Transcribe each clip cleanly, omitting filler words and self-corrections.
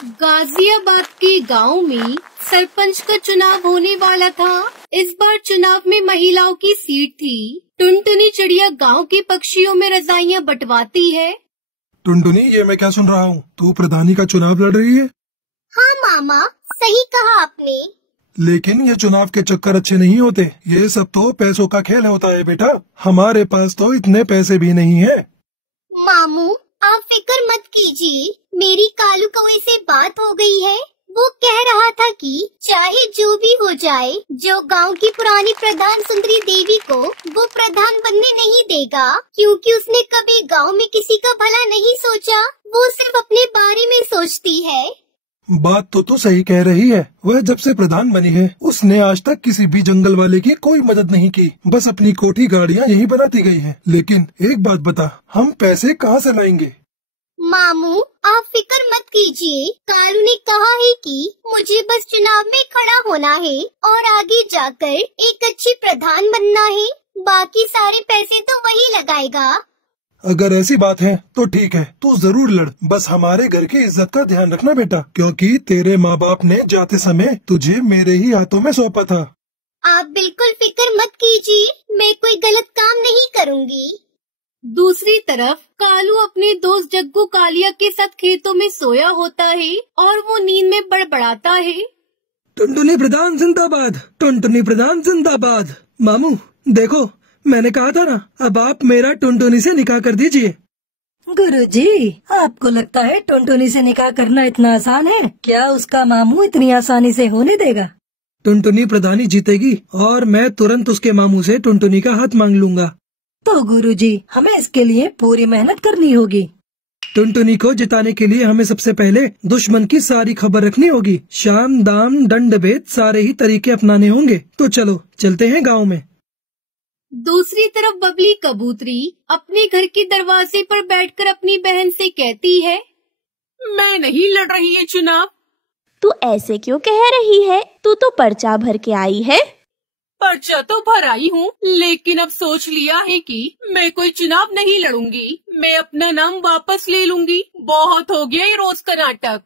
गाजियाबाद के गांव में सरपंच का चुनाव होने वाला था। इस बार चुनाव में महिलाओं की सीट थी। टुनटुनी चिड़िया गांव के पक्षियों में रजाइयां बंटवाती है। टुनटुनी, ये मैं क्या सुन रहा हूँ? तू प्रधानी का चुनाव लड़ रही है? हाँ मामा, सही कहा आपने। लेकिन ये चुनाव के चक्कर अच्छे नहीं होते। ये सब तो पैसों का खेल होता है बेटा। हमारे पास तो इतने पैसे भी नहीं है। मामू, आप फिक्र मत कीजिए। मेरी कालू कौवे से बात हो गई है। वो कह रहा था कि चाहे जो भी हो जाए, जो गांव की पुरानी प्रधान सुंदरी देवी को वो प्रधान बनने नहीं देगा, क्योंकि उसने कभी गांव में किसी का भला नहीं सोचा। वो सिर्फ अपने बारे में सोचती है। बात तो तू सही कह रही है। वह जब से प्रधान बनी है, उसने आज तक किसी भी जंगल वाले की कोई मदद नहीं की। बस अपनी कोठी गाड़ियाँ यही बनाती गई है। लेकिन एक बात बता, हम पैसे कहाँ से लाएंगे? मामू, आप फिक्र मत कीजिए। कालू ने कहा है कि मुझे बस चुनाव में खड़ा होना है और आगे जाकर एक अच्छी प्रधान बनना है। बाकी सारे पैसे तो वही लगाएगा। अगर ऐसी बात है तो ठीक है, तू जरूर लड़। बस हमारे घर की इज्जत का ध्यान रखना बेटा, क्योंकि तेरे माँ बाप ने जाते समय तुझे मेरे ही हाथों में सौंपा था। आप बिल्कुल फिक्र मत कीजिए, मैं कोई गलत काम नहीं करूँगी। दूसरी तरफ कालू अपने दोस्त जग्गू कालिया के साथ खेतों में सोया होता है और वो नींद में बड़बड़ाता है। टुनटुनी प्रधान जिंदाबाद, टुनटुनी प्रधान जिंदाबाद। मामू देखो, मैंने कहा था ना, अब आप मेरा टुनटुनी से निकाह कर दीजिए। गुरुजी, आपको लगता है टुनटुनी से निकाह करना इतना आसान है? क्या उसका मामू इतनी आसानी से होने देगा? टुनटुनी प्रधानी जीतेगी और मैं तुरंत उसके मामू से टुनटुनी का हाथ मांग लूंगा। तो गुरुजी, हमें इसके लिए पूरी मेहनत करनी होगी। टुनटुनी को जिताने के लिए हमें सबसे पहले दुश्मन की सारी खबर रखनी होगी। शाम दाम दंड भेद सारे ही तरीके अपनाने होंगे। तो चलो चलते हैं गाँव में। दूसरी तरफ बबली कबूतरी अपने घर के दरवाजे पर बैठकर अपनी बहन से कहती है, मैं नहीं लड़ रही है चुनाव। तू ऐसे क्यों कह रही है? तू तो पर्चा भर के आई है। पर्चा तो भर आई हूँ, लेकिन अब सोच लिया है कि मैं कोई चुनाव नहीं लड़ूंगी। मैं अपना नाम वापस ले लूंगी। बहुत हो गया ये रोज का नाटक।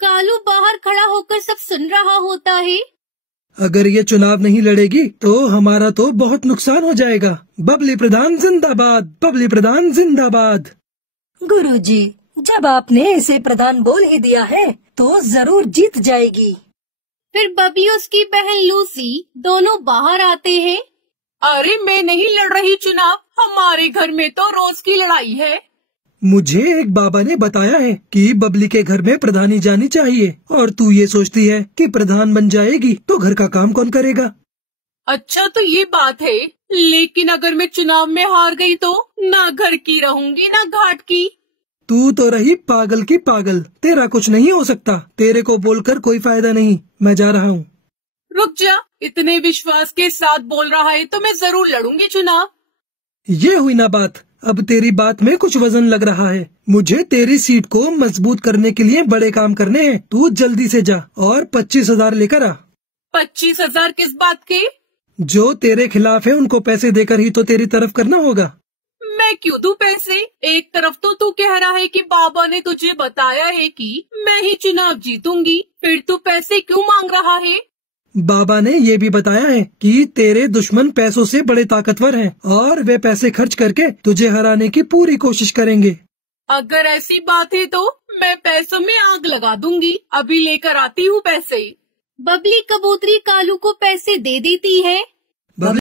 कालू बाहर खड़ा होकर सब सुन रहा होता है। अगर ये चुनाव नहीं लड़ेगी तो हमारा तो बहुत नुकसान हो जाएगा। बबली प्रधान जिंदाबाद, बबली प्रधान जिंदाबाद। गुरुजी, जब आपने इसे प्रधान बोल ही दिया है तो जरूर जीत जाएगी। फिर बबली और उसकी बहन लूसी दोनों बाहर आते हैं। अरे मैं नहीं लड़ रही चुनाव, हमारे घर में तो रोज की लड़ाई है। मुझे एक बाबा ने बताया है कि बबली के घर में प्रधानी जानी चाहिए, और तू ये सोचती है कि प्रधान बन जाएगी तो घर का काम कौन करेगा? अच्छा तो ये बात है, लेकिन अगर मैं चुनाव में हार गई तो ना घर की रहूंगी ना घाट की। तू तो रही पागल की पागल। तेरा कुछ नहीं हो सकता। तेरे को बोलकर कोई फायदा नहीं। मैं जा रहा हूँ। रुक जा, इतने विश्वास के साथ बोल रहा है तो मैं जरूर लड़ूंगी चुनाव। ये हुई ना बात। अब तेरी बात में कुछ वजन लग रहा है। मुझे तेरी सीट को मजबूत करने के लिए बड़े काम करने हैं। तू जल्दी से जा और 25,000 लेकर आ। 25,000 किस बात के? जो तेरे खिलाफ है उनको पैसे देकर ही तो तेरी तरफ करना होगा। मैं क्यों दूं पैसे? एक तरफ तो तू कह रहा है कि बाबा ने तुझे बताया है कि मैं ही चुनाव जीतूंगी, फिर तू पैसे क्यों मांग रहा है? बाबा ने ये भी बताया है कि तेरे दुश्मन पैसों से बड़े ताकतवर हैं और वे पैसे खर्च करके तुझे हराने की पूरी कोशिश करेंगे। अगर ऐसी बात है तो मैं पैसों में आग लगा दूंगी। अभी लेकर आती हूँ पैसे। बबली कबूतरी कालू को पैसे दे देती है।